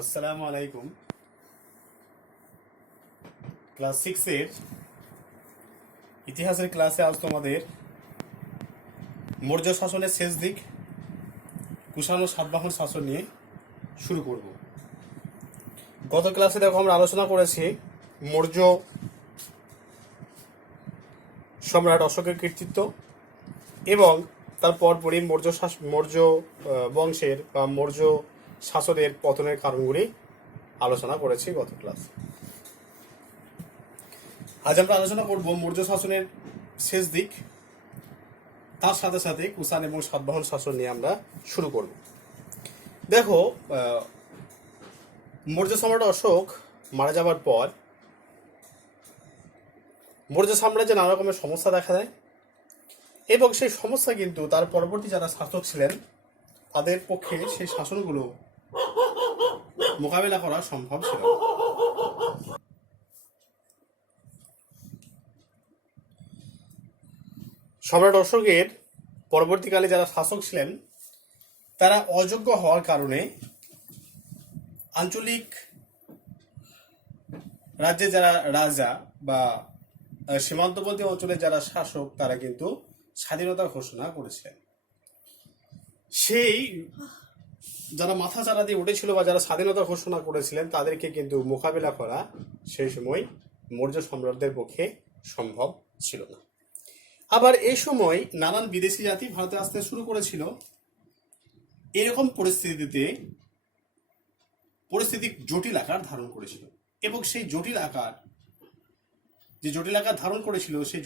আসসালামু আলাইকুম। ক্লাস 6-এর ইতিহাসের ক্লাসে আজ তোমাদের মৌর্য শাসনের শেষ দিক কুষাণ ও সাতবাহন শাসন নিয়ে শুরু করব। গত ক্লাসে দেখো আমরা আলোচনা করেছি মৌর্য সম্রাট অশোকের কৃতিত্ব এবং তার পরপরই মৌর্য বংশের বা মৌর্য শাসনের পতনের কারণগুলি আলোচনা করেছি গত ক্লাসে। আজ আমরা আলোচনা করব মৌর্য শাসনের শেষ দিক, তার সাথে সাথে কুষাণ এবং সাতবাহন শাসন নিয়ে আমরা শুরু করব। দেখো, মৌর্য সম্রাট অশোক মারা যাবার পর মৌর্য সাম্রাজ্যে নানা রকমের সমস্যা দেখা দেয় এবং সেই সমস্যা কিন্তু তার পরবর্তী যারা শাসক ছিলেন তাদের পক্ষে সেই শাসনগুলো মোকাবেলা করা সম্ভব ছিল না। সম্রাট অশোকের পরবর্তীকালে যারা শাসক ছিলেন তারা অযোগ্য হওয়ার কারণে আঞ্চলিক রাজ্যে যারা রাজা বা সীমান্তবর্তী অঞ্চলের যারা শাসক তারা কিন্তু স্বাধীনতা ঘোষণা করেছিলেন। সেই যারা মাথা চারা দিয়ে উঠেছিল বা যারা স্বাধীনতা ঘোষণা করেছিলেন তাদেরকে কিন্তু মোকাবিলা করা সেই সময় মৌর্য সম্রাটদের পক্ষে সম্ভব ছিল না। আবার এই সময় নানান বিদেশি জাতি ভারতে আসতে শুরু করেছিল। এরকম পরিস্থিতি জটিল আকার ধারণ করেছিল এবং সেই জটিল আকার ধারণ করেছিল সেই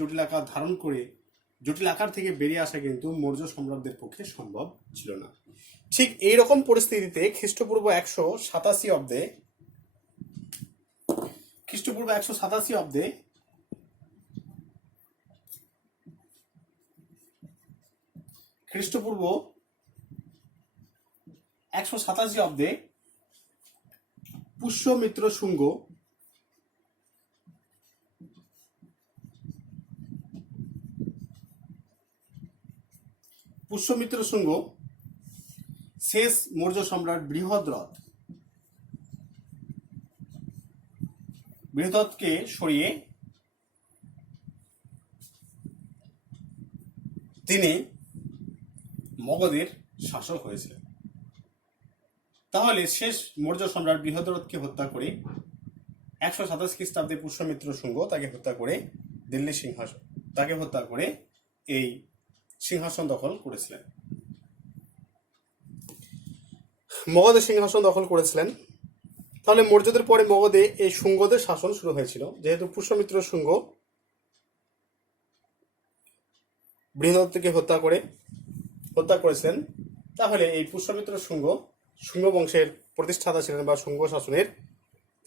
জটিল আকার থেকে বেরিয়ে আসা কিন্তু মৌর্য সম্রাটদের পক্ষে সম্ভব ছিল না। ঠিক এইরকম পরিস্থিতিতে খ্রিস্টপূর্ব 187 অব্দে পুষ্যমিত্র শুঙ্গ শেষ মৌর্য সম্রাট বৃহদ্রথকে সরিয়ে তিনি মগধের শাসক হয়েছিলেন। তাহলে শেষ মৌর্য সম্রাট বৃহদ্রথকে হত্যা করে 127 খ্রিস্টাব্দে পুষ্যমিত্র শুঙ্গ তাকে হত্যা করে এই সিংহাসন দখল করেছিলেন, মগধের সিংহাসন দখল করেছিলেন। তাহলে মৌর্যদের পরে মগধে এই শুঙ্গদের শাসন শুরু হয়েছিল। যেহেতু পুষ্যমিত্র শুঙ্গ বৃহদ্রথকে হত্যা করেছিলেন, তাহলে এই পুষ্যমিত্র শুঙ্গ বংশের প্রতিষ্ঠাতা ছিলেন বা শুঙ্গ শাসনের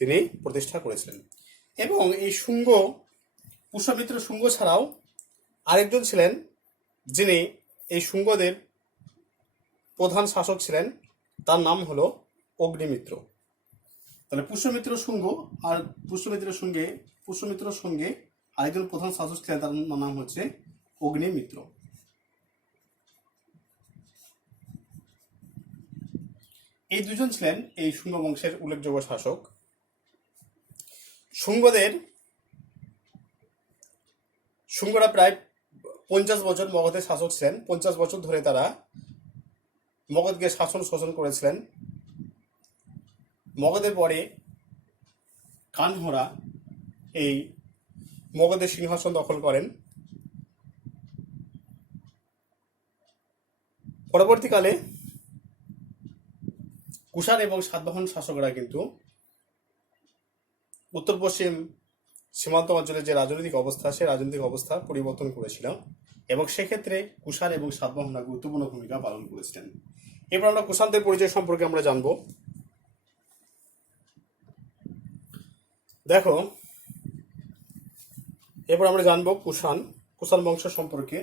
তিনি প্রতিষ্ঠা করেছিলেন। এবং এই পুষ্যমিত্র শুঙ্গ ছাড়াও আরেকজন ছিলেন যিনি এই শুঙ্গদের প্রধান শাসক ছিলেন, তার নাম হলো অগ্নিমিত্র। তাহলে পুষ্যমিত্র সঙ্গে আরেকজন প্রধান শাসক ছিলেন, তার নাম হচ্ছে অগ্নিমিত্র। এই দুজন ছিলেন এই শুঙ্গ বংশের উল্লেখযোগ্য শাসক। শুঙ্গরা প্রায় 50 বছর মগধের শাসক ছিলেন। 50 বছর ধরে তারা মগধকে শাসন শোষণ করেছিলেন। মগধের পরে কানহরা এই মগধের সিংহাসন দখল করেন। পরবর্তীকালে কুষাণ এবং সাতবাহন শাসকরা কিন্তু উত্তর পশ্চিম সীমান্ত অঞ্চলের যে রাজনৈতিক অবস্থা সেই রাজনৈতিক অবস্থা পরিবর্তন করেছিল এবং সেক্ষেত্রে কুষাণ এবং সাতবাহনরা গুরুত্বপূর্ণ ভূমিকা পালন করেছিলেন। এরপর আমরা কুষাণদের পরিচয় সম্পর্কে আমরা জানব। দেখো, এরপর আমরা জানব কুষাণ বংশ সম্পর্কে।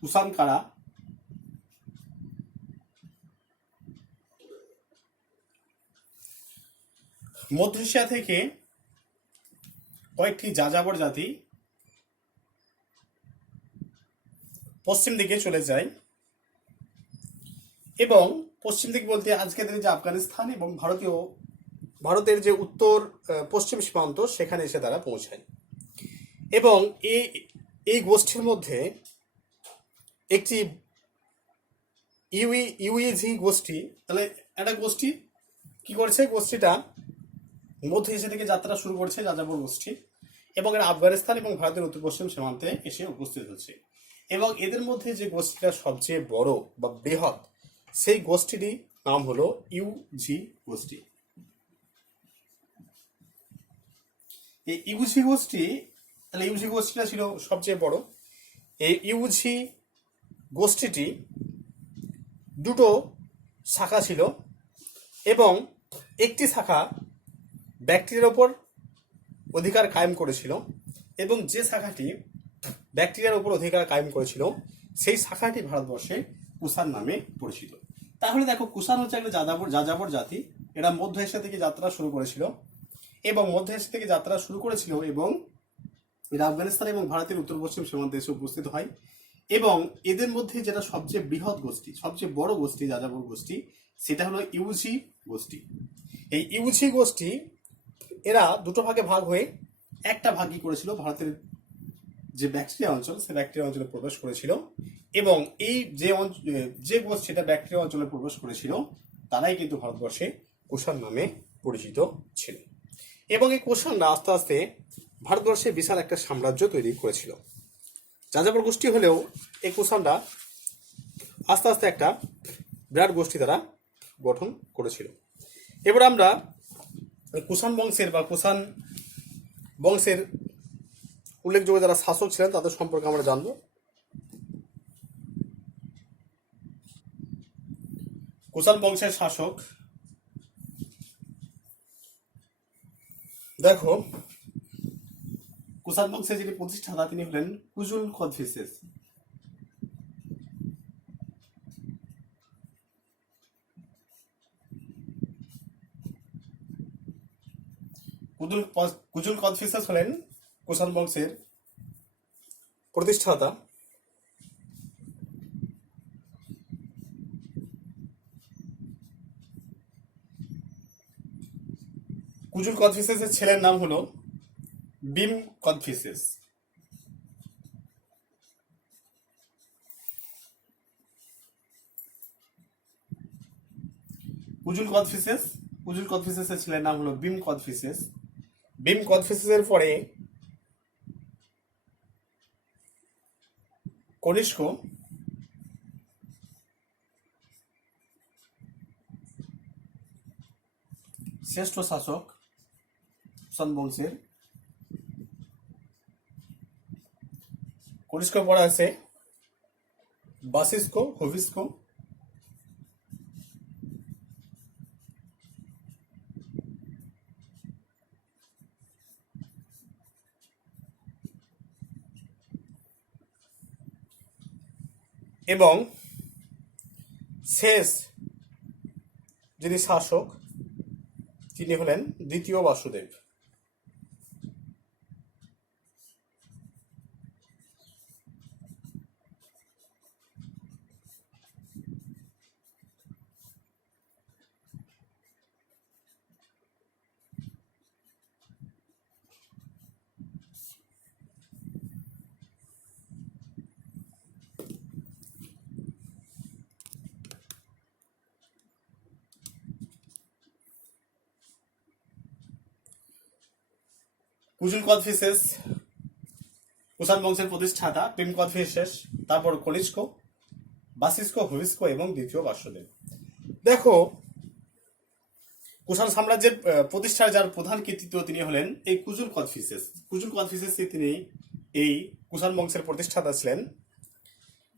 কুষাণ কারা? মধ্য এশিয়া থেকে কয়েকটি যাযাবর জাতি পশ্চিম দিকে চলে যায় এবং পশ্চিম দিক বলতে আজকের দিনে যে আফগানিস্তান এবং ভারতের যে উত্তর পশ্চিম সীমান্ত সেখানে এসে তারা পৌঁছায়। এবং এই গোষ্ঠীর মধ্যে একটি ইউইজি গোষ্ঠী, তাহলে একটা গোষ্ঠী কি করেছে, গোষ্ঠীটা মধ্য এশিয়া থেকে যাত্রা শুরু করেছে, যাযাবর গোষ্ঠী, এবং এরা আফগানিস্তান এবং ভারতের উত্তর পশ্চিম সীমান্তে এসে উপস্থিত হচ্ছে। এবং এদের মধ্যে যে গোষ্ঠীটা সবচেয়ে বড় বা বৃহৎ, সেই গোষ্ঠীটির নাম হলো ইউজি গোষ্ঠী। এই ইউজি গোষ্ঠী, তাহলে ইউজি গোষ্ঠীটা ছিল সবচেয়ে বড়। এই ইউজি গোষ্ঠীটি দুটো শাখা ছিল এবং একটি শাখা ব্যাকটেরিয়ার ওপর অধিকার কায়েম করেছিল এবং যে শাখাটি ব্যাকটেরিয়ার উপর অধিকার কায়েম করেছিল সেই শাখাটি ভারতবর্ষে কুষাণ নামে পরিচিত। তাহলে দেখো, কুষাণ হচ্ছে একটা যাযাবর জাতি। এরা মধ্য এশিয়া থেকে যাত্রা শুরু করেছিল এবং এরা আফগানিস্তান এবং ভারতের উত্তর পশ্চিম সীমান্তে এসে উপস্থিত হয়। এবং এদের মধ্যে যেটা সবচেয়ে বৃহৎ গোষ্ঠী, সবচেয়ে বড় গোষ্ঠী, যাযাবর গোষ্ঠী, সেটা হলো ইউজি গোষ্ঠী। এই ইউজি গোষ্ঠী এরা দুটো ভাগে ভাগ হয়ে একটা ভাগ কি করেছিল, ভারতের যে ব্যাকটেরিয়া অঞ্চল, সেই ব্যাকটেরিয়া অঞ্চলে প্রবেশ করেছিল। এবং এই যে গোষ্ঠীটা ব্যাকটেরিয়া অঞ্চলে প্রবেশ করেছিল তারাই কিন্তু ভারতবর্ষে কুষাণ নামে পরিচিত ছিল। এবং এই কুষাণরা আস্তে আস্তে ভারতবর্ষে বিশাল একটা সাম্রাজ্য তৈরি করেছিল। যাযাবর গোষ্ঠী হলেও এই কুষাণরা আস্তে আস্তে একটা বিরাট গোষ্ঠী তারা গঠন করেছিল। এবার আমরা কুষাণ বংশের উল্লেখযোগ্য যারা শাসক ছিলেন তাদের সম্পর্কে আমরা জানবো। কুষাণ বংশের শাসক, দেখো, কুষাণ বংশের যিনি প্রতিষ্ঠাতা তিনি হলেন কুজুল কদফিসেস। কুজুল কদফিসেস হলেন কুষাণ বংশের প্রতিষ্ঠাতা। কুজুল কদফিসেসের ছেলের নাম হলো বিম কদফিসেস। কুজুল কদফিসেসের ছেলের নাম হলো বিম কদফিসেস। বিম কদফিসেসের পরে কনিষ্ক, শ্রেষ্ঠ শাসক কুষাণ বংশের। কনিষ্ক পরে আছে বাসিস্কো, হভিস্কো, এবং শেষ যিনি শাসক তিনি হলেন দ্বিতীয় বাসুদেব। কুজুল কদফিসেস কুষাণ বংশের প্রতিষ্ঠাতা, বিম কদফিসেস, তারপর কনিষ্ক, বাসিস্কো, হভিস্কো এবং দ্বিতীয় বাসুদেব। দেখো, কুষাণ সাম্রাজ্যের প্রতিষ্ঠার যার প্রধান কৃতিত্ব তিনি হলেন এই কুজুল কদফিসেস। তিনি এই কুষাণ বংশের প্রতিষ্ঠাতা ছিলেন।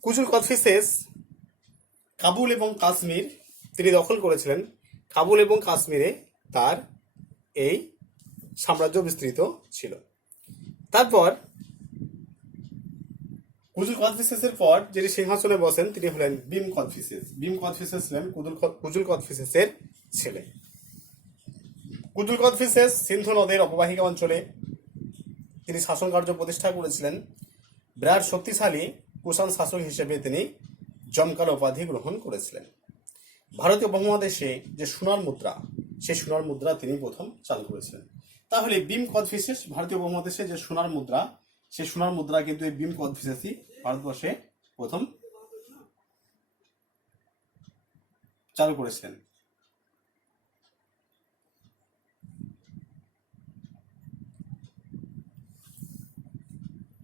কুজুল কদফিসেস কাবুল এবং কাশ্মীর তিনি দখল করেছিলেন। কাবুল এবং কাশ্মীরে তার এই সাম্রাজ্য বিস্তৃত ছিল। তারপর কুজুল কদফিসেসের পর যিনি সিংহাসনে বসেন তিনি হলেন বিম কদফিসেস। বিম কদফিসেস ছিলেন কুজুল কদফিসেসের ছেলে। কুজুল কদফিসেস সিন্ধু নদের অববাহিকা অঞ্চলে তিনি শাসন কার্য প্রতিষ্ঠা করেছিলেন। বিরাট শক্তিশালী কুষাণ শাসক হিসেবে তিনি জমকালো উপাধি গ্রহণ করেছিলেন। ভারতীয় উপমহাদেশে যে সোনার মুদ্রা, সেই সোনার মুদ্রা তিনি প্রথম চালু করেছিলেন। তাহলে ভীম কোচটিসেস ভারতীয় উপমহাদেশে যে সোনার মুদ্রা, সেই সোনার মুদ্রা কিন্তু এই ভীম কোচটিসেসই ভারতবর্ষে প্রথম চালু করেছিলেন।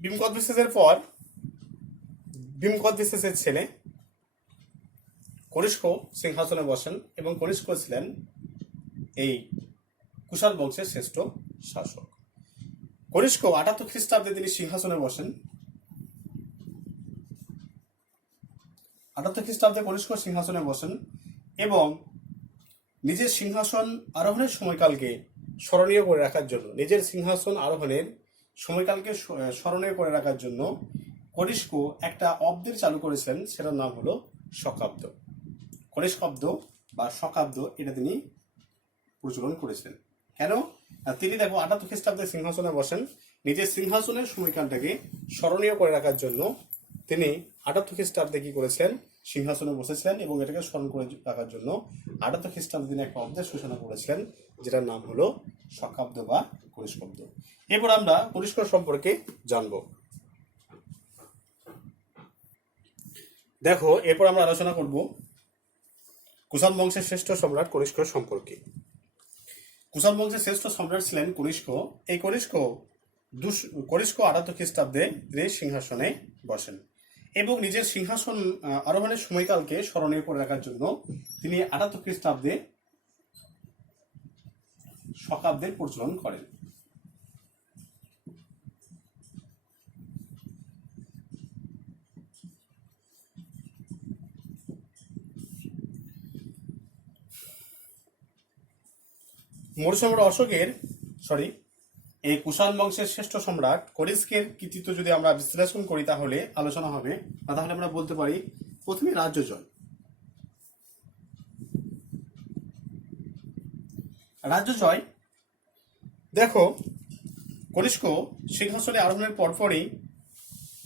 ভীম কোচটিসেসের পর ভীম কোচটিসেসের ছেলে কনিষ্ক সিংহাসনে বসেন এবং কনিষ্ক ছিলেন এই কুষাণ বংশের শ্রেষ্ঠ শাসক। কনিষ্ক ৭৮ খ্রিস্টাব্দে তিনি সিংহাসনে বসেন। ৭৮ খ্রিস্টাব্দে কনিষ্ক সিংহাসনে বসেন এবং নিজের সিংহাসন আরোহণের সময়কালকে স্মরণীয় করে রাখার জন্য, নিজের সিংহাসন আরোহণের সময়কালকে স্মরণীয় করে রাখার জন্য কনিষ্ক একটা অব্দের চালু করেছেন, সেটার নাম হলো শকাব্দ। কনিষ্কাব্দ বা শকাব্দ, এটা তিনি প্রচলন করেছিলেন। কেন? তিনি দেখো ৭৮ খ্রিস্টাব্দে সিংহাসনে বসেন, নিজের সিংহাসনের সময়কালটাকে স্মরণীয় করে রাখার জন্য তিনি ৭৮ খ্রিস্টাব্দে কি করেছিলেন, সিংহাসনে বসেছিলেন এবং এটাকে স্মরণ করে রাখার জন্য ৭৮ খ্রিস্টাব্দে তিনি একটা অব্দের সূচনা করেছিলেন, যেটার নাম হলো শকাব্দ বা কনিষ্কাব্দ। এরপর আমরা কনিষ্ক সম্পর্কে জানবো। দেখো, এরপর আমরা আলোচনা করব কুষাণ বংশের শ্রেষ্ঠ সম্রাট কনিষ্ক সম্পর্কে। কুষাণ বংশের শ্রেষ্ঠ সম্রাট ছিলেন কনিষ্ক। এই কনিষ্ক ৭৮ খ্রিস্টাব্দে তিনি সিংহাসনে বসেন এবং নিজের সিংহাসন আরোহণের সময়কালকে স্মরণীয় করে রাখার জন্য তিনি ৭৮ খ্রিস্টাব্দে শকাব্দের প্রচলন করেন। মৌর্য সম্রাট অশোকের এই কুষাণ বংশের শ্রেষ্ঠ সম্রাট কনিষ্কের কৃতিত্ব যদি আমরা বিশ্লেষণ করি তাহলে আলোচনা হবে, বা তাহলে আমরা বলতে পারি প্রথমে রাজ্য জয়। রাজ্য জয়, দেখো কনিষ্ক সিংহাসনে আরোহণের পরপরই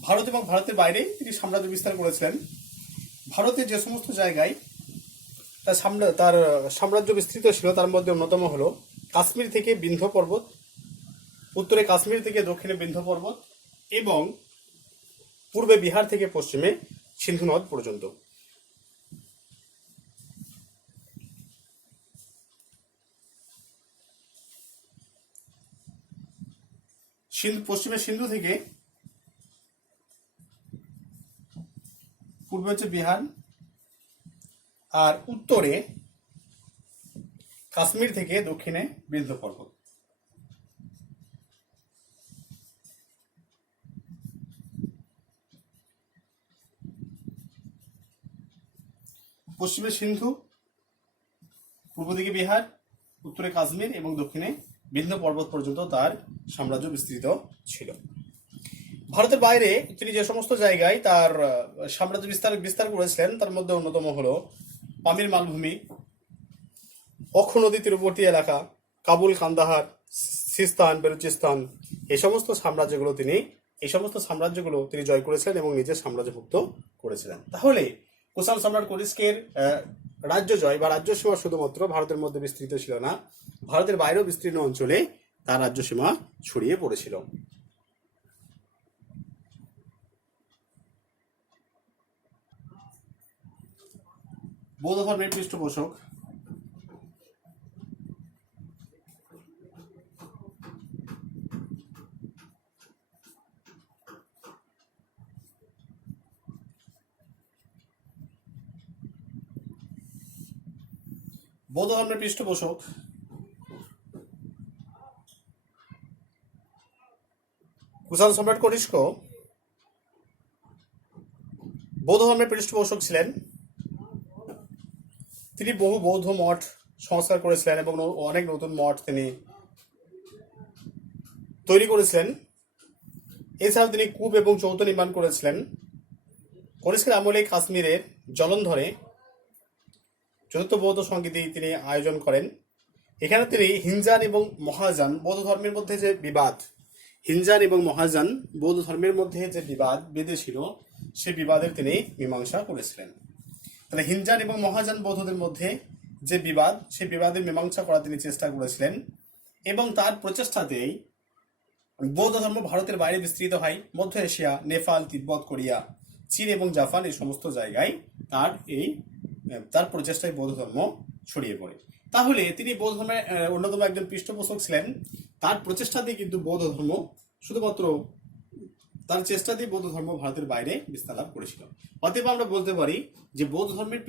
ভারত এবং ভারতের বাইরে তিনি সাম্রাজ্য বিস্তার করেছিলেন। ভারতের যে সমস্ত জায়গায় তার সাম্রাজ্য বিস্তৃত ছিল, তার মধ্যে অন্যতম হলো কাশ্মীর থেকে বিন্ধ্য পর্বত, উত্তরে কাশ্মীর থেকে দক্ষিণে বিন্ধ্য পর্বত এবং পূর্বে বিহার থেকে পশ্চিমে সিন্ধু নদ পর্যন্ত। পশ্চিমে সিন্ধু থেকে পূর্বে হচ্ছে বিহার, আর উত্তরে কাশ্মীর থেকে দক্ষিণে বিন্ধ্য পর্বত। পশ্চিমে সিন্ধু, পূর্ব দিকে বিহার, উত্তরে কাশ্মীর এবং দক্ষিণে বিন্ধ্য পর্বত পর্যন্ত তার সাম্রাজ্য বিস্তৃত ছিল। ভারতের বাইরে তিনি যে সমস্ত জায়গায় তার সাম্রাজ্য বিস্তার করেছিলেন, তার মধ্যে অন্যতম হলো পামির মালভূমি, অক্ষ নদী তীরবর্তী এলাকা, কাবুল, কান্দাহার, সিস্তান, বেলুচিস্তান, এই সমস্ত সাম্রাজ্যগুলো তিনি জয় করেছিলেন এবং নিজের সাম্রাজ্যভুক্ত করেছিলেন। তাহলে কুষাণ সম্রাট কনিষ্কের রাজ্য জয় বা রাজ্য সীমা শুধুমাত্র ভারতের মধ্যে বিস্তৃত ছিল না, ভারতের বাইরেও বিস্তীর্ণ অঞ্চলে তার রাজ্য সীমা ছড়িয়ে পড়েছিল। বৌদ্ধ ধর্মের পৃষ্ঠপোষক। বৌদ্ধ ধর্মের পৃষ্ঠপোষক কুষাণ সম্রাট কনিষ্ক বৌদ্ধ ধর্মের পৃষ্ঠপোষক ছিলেন। তিনি বহু বৌদ্ধ মঠ সংস্কার করেছিলেন এবং অনেক নতুন মঠ তিনি তৈরি করেছিলেন। এছাড়াও তিনি কূপ এবং চৌত নির্মাণ করেছিলেন। কনিষ্কের আমলে কাশ্মীরের জলন্ধরে চতুর্থ বৌদ্ধ সংগীতি তিনি আয়োজন করেন। এখানে তিনি হিনজান এবং মহাযান বৌদ্ধ ধর্মের মধ্যে যে বিবাদ, হিনজান এবং মহাযান বৌদ্ধ ধর্মের মধ্যে যে বিবাদ বেঁধেছিল, সে বিবাদের তিনি মীমাংসা করেছিলেন। তাহলে হিনজান এবং মহাযান বৌদ্ধদের মধ্যে যে বিবাদ, সেই বিবাদের মীমাংসা করার তিনি চেষ্টা করেছিলেন এবং তার প্রচেষ্টাতেই বৌদ্ধ ধর্ম ভারতের বাইরে বিস্তৃত হয়। মধ্য এশিয়া, নেপাল, তিব্বত, কোরিয়া, চীন এবং জাপান এই সমস্ত জায়গায় তার প্রচেষ্টায় বৌদ্ধ ধর্ম ছড়িয়ে পড়ে। তাহলে তিনি বৌদ্ধ ধর্মের অন্যতম একজন পৃষ্ঠপোষক ছিলেন। তার প্রচেষ্টাতেই কিন্তু বৌদ্ধ ধর্ম শুধুমাত্র তার চেষ্টা দিয়ে বৌদ্ধ ধর্ম ভারতের বাইরে বিস্তার লাভ করেছিল। অতএব আমরা বলতে পারি যে বৌদ্ধ ধর্মের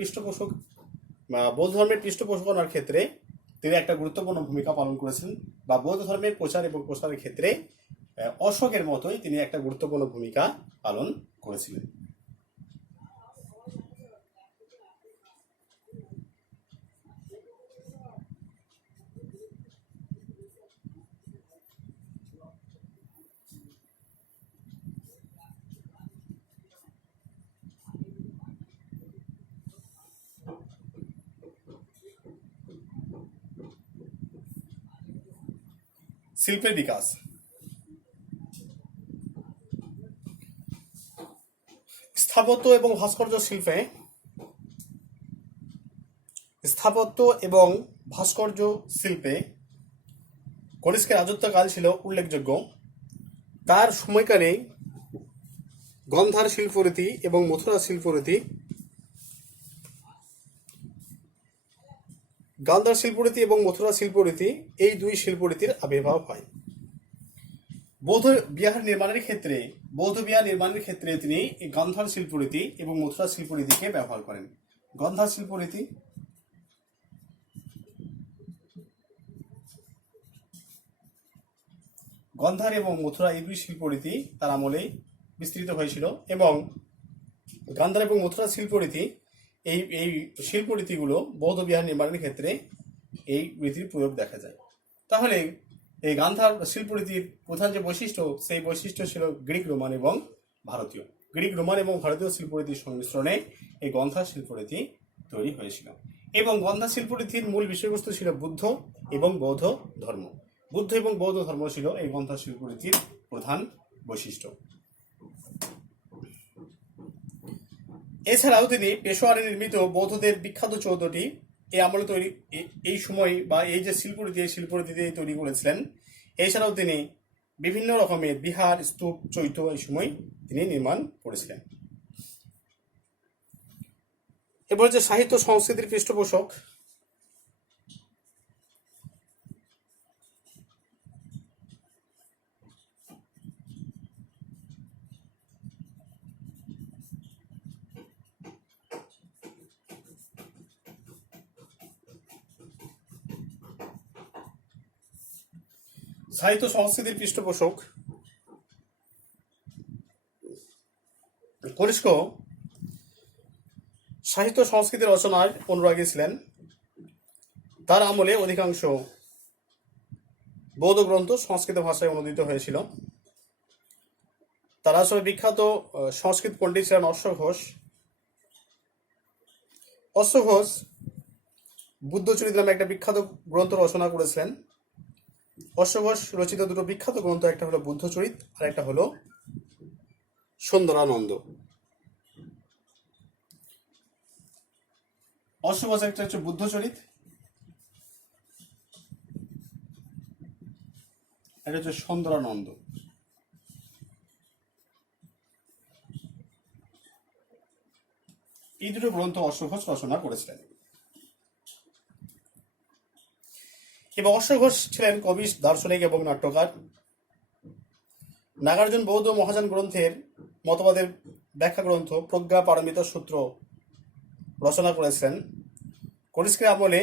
পৃষ্ঠপোষকতার ক্ষেত্রে তিনি একটা গুরুত্বপূর্ণ ভূমিকা পালন করেছেন, বা বৌদ্ধ ধর্মের প্রচার এবং প্রসারের ক্ষেত্রে অশোকের মতোই তিনি একটা গুরুত্বপূর্ণ ভূমিকা পালন করেছিলেন। শিল্পের বিকাশ। স্থাপত্য এবং ভাস্কর্য শিল্পে কনিষ্কের রাজত্বকাল ছিল উল্লেখযোগ্য। তার সময়কালে গান্ধার শিল্পরীতি এবং মথুরা শিল্পরীতি এই দুই শিল্পরীতির আবির্ভাব হয়। বৌদ্ধ বিহার নির্মাণের ক্ষেত্রে তিনি গান্ধার শিল্পরীতি এবং মথুরা শিল্পরীতিকে ব্যবহার করেন। গান্ধার শিল্পরীতি গান্ধার এবং মথুরা এই দুই শিল্পরীতি তার আমলেই বিস্তৃত হয়েছিল, এবং গান্ধার এবং মথুরা শিল্পরীতি এই শিল্পরীতিগুলো বৌদ্ধ বিহার নির্মাণের ক্ষেত্রে এই রীতির প্রয়োগ দেখা যায়। তাহলে এই গান্ধার শিল্পরীতির প্রধান যে বৈশিষ্ট্য, সেই বৈশিষ্ট্য ছিল গ্রিক রোমান এবং ভারতীয় শিল্পরীতির সংমিশ্রণে এই গান্ধার শিল্পরীতি তৈরি হয়েছিল। এবং গান্ধার শিল্পরীতির মূল বিষয়বস্তু ছিল বুদ্ধ এবং বৌদ্ধ ধর্ম ছিল এই গান্ধার শিল্পরীতির প্রধান বৈশিষ্ট্য। এছাড়াও তিনি পেশোয়ারে নির্মিত বৌদ্ধদের বিখ্যাত চৌধুরী এই আমলে তৈরি, এই সময় বা এই যে শিল্পরীতি দিয়ে তৈরি করেছিলেন। এছাড়াও তিনি বিভিন্ন রকমের বিহার, স্তূপ, চৈত্য এই সময় তিনি নির্মাণ করেছিলেন। এবার যে সাহিত্য সংস্কৃতির পৃষ্ঠপোষক, কনিষ্ক সাহিত্য সংস্কৃতির রচনার অনুরাগী ছিলেন। তার আমলে অধিকাংশ বৌদ্ধ গ্রন্থ সংস্কৃত ভাষায় অনুদিত হয়েছিল। তার আসলে বিখ্যাত সংস্কৃত পণ্ডিত ছিলেন অশ্বঘোষ বুদ্ধচরিত নামে একটা বিখ্যাত গ্রন্থ রচনা করেছিলেন। অশ্বঘোষ রচিত দুটো বিখ্যাত গ্রন্থ, একটা হলো বুদ্ধচরিত আর একটা হলো সুন্দরানন্দ। অশ্বঘোষ একটা হচ্ছে বুদ্ধচরিত, এটা হচ্ছে সুন্দরানন্দ। এই দুটো গ্রন্থ অশ্বঘোষ রচনা করেছিলেন। এবং অশ্বঘোষ ছিলেন কবি, দার্শনিক এবং নাট্যকার। নাগার্জুন বৌদ্ধ মহাযান গ্রন্থের মতবাদের ব্যাখ্যা গ্রন্থ প্রজ্ঞা পারমিতা সূত্র রচনা করেছিলেন। কনিষ্কের আমলে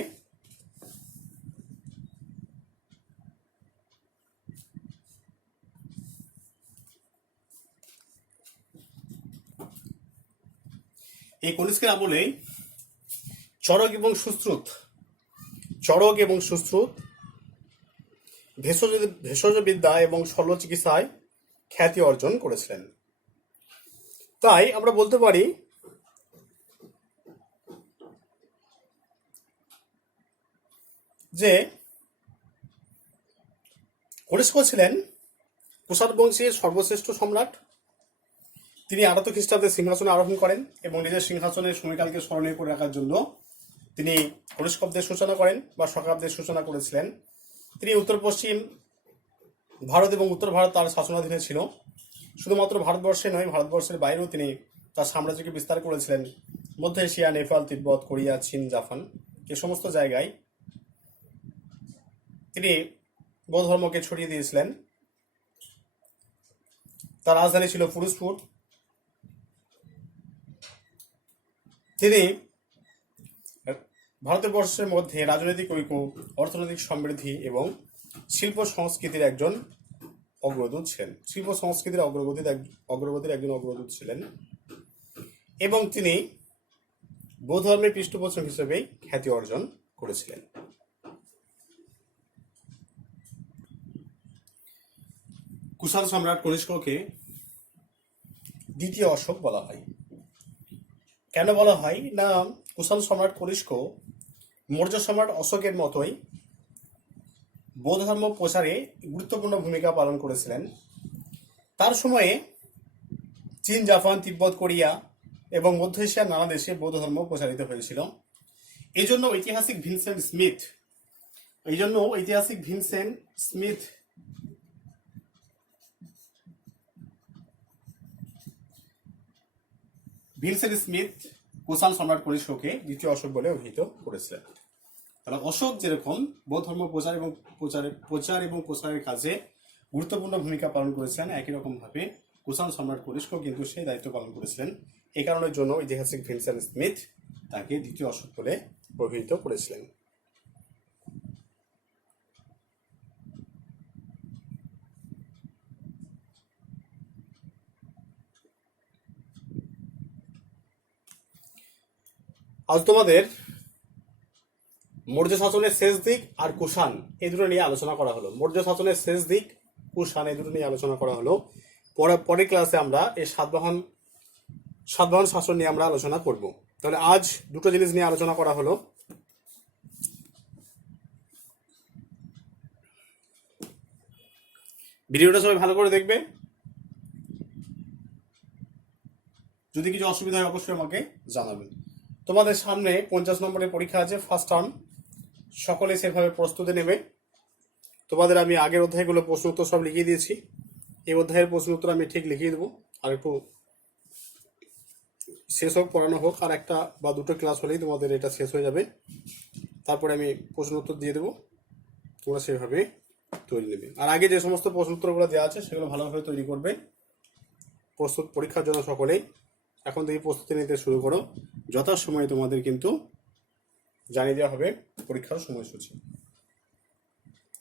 চড়ক এবং সুশ্রুত ভেষজ বিদ্যা এবং শল্য চিকিৎসায় খ্যাতি অর্জন করেছিলেন। তাই আমরা বলতে পারি যে কনিষ্ক ছিলেন কুষাণ বংশের সর্বশ্রেষ্ঠ সম্রাট, তিনি 88 খ্রিস্টাব্দে সিংহাসনে আরোহণ করেন এবং নিজের সিংহাসনের সময়কালকে স্মরণীয় করে রাখার জন্য তিনি কনিষ্কব্দের সূচনা করেন বা শকাব্দের সূচনা করেছিলেন। তিনি উত্তর পশ্চিম ভারত এবং উত্তর ভারত তার শাসনাধীনে ছিল। শুধুমাত্র ভারতবর্ষে নয়, ভারতবর্ষের বাইরেও তিনি তার সাম্রাজ্যকে বিস্তার করেছিলেন। মধ্য এশিয়া, নেপাল, তিব্বত, কোরিয়া, চীন, জাপান এ সমস্ত জায়গায় তিনি বৌদ্ধ ধর্মকে ছড়িয়ে দিয়েছিলেন। তার রাজধানী ছিল ফুরুজপুর। তিনি ভারতবর্ষের মধ্যে রাজনৈতিক ঐক্য, অর্থনৈতিক সমৃদ্ধি এবং শিল্প সংস্কৃতির একজন অগ্রদূত ছিলেন। শিল্প সংস্কৃতির অগ্রগতির একজন অগ্রদূত ছিলেন এবং তিনি বৌদ্ধ ধর্মের পৃষ্ঠপোষক হিসেবে খ্যাতি অর্জন করেছিলেন। কুষাণ সম্রাট কনিষ্ককে দ্বিতীয় অশোক বলা হয়। কেন বলা হয় না, কুষাণ সম্রাট কনিষ্ক মৌর্য সম্রাট অশোকের মতোই বৌদ্ধ ধর্ম প্রচারে গুরুত্বপূর্ণ ভূমিকা পালন করেছিলেন। তার সময়ে চীন, জাপান, তিব্বত, কোরিয়া এবং মধ্য এশিয়ার নানা দেশে বৌদ্ধ ধর্ম প্রচারিত হয়েছিল। এই জন্য ঐতিহাসিক ভিনসেন্ট স্মিথ কুষাণ সম্রাট কনিষ্ককে দ্বিতীয় অশোক বলে অভিহিত করেছিলেন। তাহলে অশোক যেরকম বৌদ্ধ ধর্ম প্রচার এবং প্রসারের কাজে গুরুত্বপূর্ণ ভূমিকা পালন করেছিলেন, একই রকম ভাবে কুষাণ সম্রাট কনিষ্ক কিন্তু সেই দায়িত্ব পালন করেছিলেন। এই কারণের জন্য ঐতিহাসিক ভিনসেন্ট স্মিথ তাকে দ্বিতীয় অশোক বলে অভিহিত করেছিলেন। আজ তোমাদের মৌর্য শাসনের শেষ দিক আর কুষাণ এই দুটো নিয়ে আলোচনা করা হলো। মৌর্য শাসনের শেষ দিক, কুষাণ এই দুটো নিয়ে আলোচনা করা হলো। পরের ক্লাসে আমরা এই সাতবাহন শাসন নিয়ে আমরা আলোচনা করব। তাহলে আজ দুটো জিনিস নিয়ে আলোচনা করা হলো। ভিডিওটা সবাই ভালো করে দেখবে। যদি কিছু অসুবিধা হয় অবশ্যই আমাকে জানাবেন। তোমাদের সামনে 50 নম্বরের পরীক্ষা আছে, ফার্স্ট টার্ম। সকলে সেভাবে প্রস্তুতি নেবে। তোমাদের আমি আগের অধ্যায়গুলো প্রশ্ন উত্তর সব লিখিয়ে দিয়েছি। এই অধ্যায়ের প্রশ্ন উত্তর আমি ঠিক লিখিয়ে দেবো। আর একটু শেষ হোক, পড়ানো হোক, আর একটা বা দুটো ক্লাস হলেই তোমাদের এটা শেষ হয়ে যাবে। তারপরে আমি প্রশ্ন উত্তর দিয়ে দেবো, তোমরা সেভাবে তৈরি নেবে। আর আগে যে সমস্ত প্রশ্ন উত্তরগুলো দেওয়া আছে সেগুলো ভালোভাবে তৈরি করবে। পরীক্ষার জন্য সকলেই এখন থেকে প্রস্তুতি নিতে শুরু করো। যথাসময়ে তোমাদের কিন্তু জানিয়ে দেওয়া হবে পরীক্ষার সময়সূচি।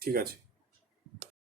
ঠিক আছে।